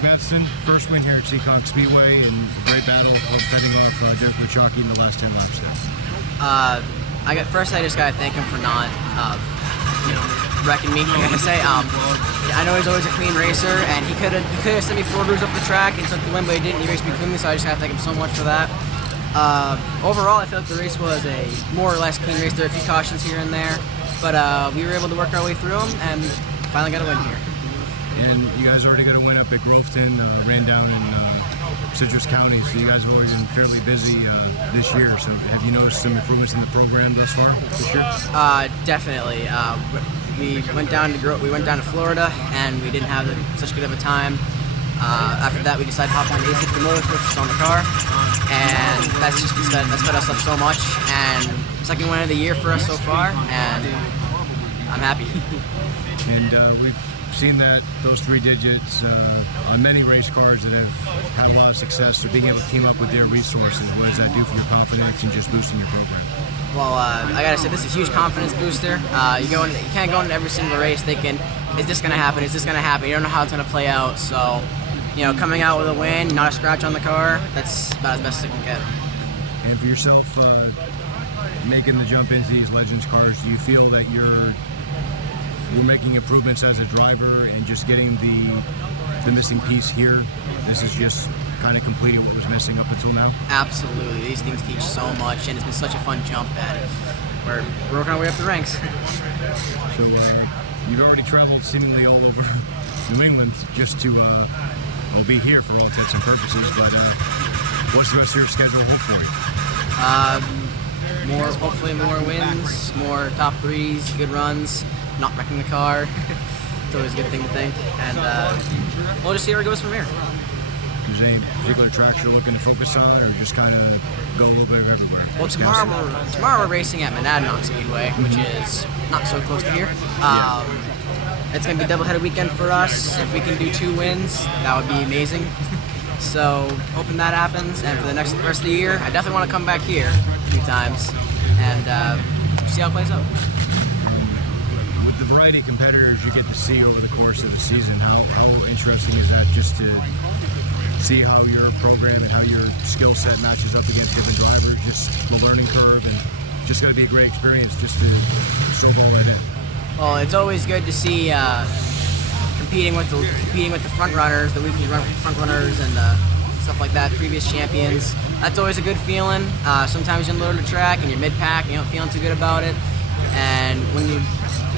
Greg Matheson, first win here at Seekonk Speedway, and a great battle fending off Derek Luchaki in the last 10 laps there. I just gotta thank him for not, wrecking me. I gotta say, I know he's always a clean racer, and he could have sent me 4 grooves up the track and took the win, but he didn't. He raced me cleanly, so I just gotta thank him so much for that. Overall, I feel like the race was a more or less clean race. There were a few cautions here and there, but we were able to work our way through them and finally got a win here. And you guys already got a win up at Groveton, ran down in Citrus County, so you guys have already been fairly busy this year. So have you noticed some improvements in the program thus far this year? Definitely. We went down to Florida, and we didn't have such good of a time. After that, we decided to hop on the A60 Motorsports on the car, and that's sped us up so much. And second win of the year for us so far, and I'm happy. And we've seen that those 3 digits on many race cars that have had a lot of success. So being able to team up with their resources, what does that do for your confidence and just boosting your program? Well, I gotta say, this is a huge confidence booster. You can't go into every single race thinking, is this gonna happen? Is this gonna happen? You don't know how it's gonna play out. So, coming out with a win, not a scratch on the car, that's about as best as it can get. And for yourself, making the jump into these Legends cars, do you feel that we're making improvements as a driver and just getting the missing piece here? This is just kind of completing what was missing up until now? Absolutely. These things teach so much, and it's been such a fun jump that we're working our way up the ranks. So you've already traveled seemingly all over New England just to be here for all intents and purposes, but what's the rest of your schedule look for you? Hopefully more wins, more top 3s, good runs, not wrecking the car. It's always a good thing to think, and we'll just see where it goes from here. Is there any particular tracks you're looking to focus on, or just kind of go a little bit of everywhere? Well, tomorrow we're racing at Matheson Speedway, which is not so close to here. It's going to be a double-headed weekend for us. If we can do 2 wins, that would be amazing. So, hoping that happens. And for the rest of the year, I definitely want to come back here a few times and see how it plays out. With the variety of competitors you get to see over the course of the season, how interesting is that, just to see how your program and how your skill set matches up against different drivers, just the learning curve, and just going to be a great experience just to soak all that in. Well, it's always good to see competing with the front runners, the weekly front runners, and stuff like that, previous champions. That's always a good feeling. Sometimes you unload the track and you're mid-pack and you're not feeling too good about it. And when you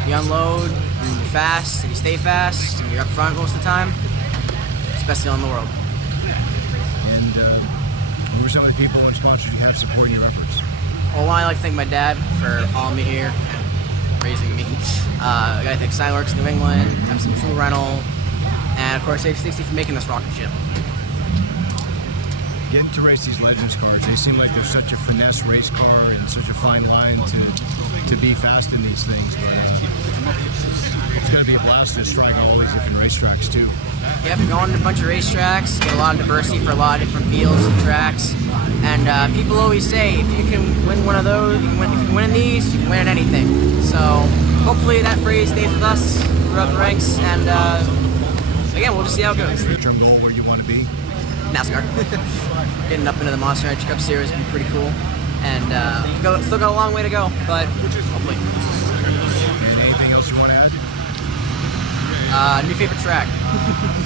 unload and you're fast and you stay fast and you're up front most of the time, it's the best feeling in the world. And who are some of the people and sponsors you have supporting your efforts? Well, I like to thank my dad for hauling me here, raising me. I gotta thank Seekonk-06 New England, Matheson Tool Rental, and of course A60 for making this rocket ship. Getting to race these Legends cars, they seem like they're such a finesse race car and such a fine line to be fast in these things. But it's going to be a blast to strike all these different racetracks too. Yep, going to a bunch of racetracks, get a lot of diversity for a lot of different fields and tracks. And people always say, if you can win one of those, if you can win in these, you can win in anything. So hopefully that phrase stays with us throughout the ranks. And again, we'll just see how it goes. Term goal where you want to be? NASCAR. Getting up into the Monster Energy Cup Series would be pretty cool. And still got a long way to go, but hopefully. And anything else you want to add? New favorite track.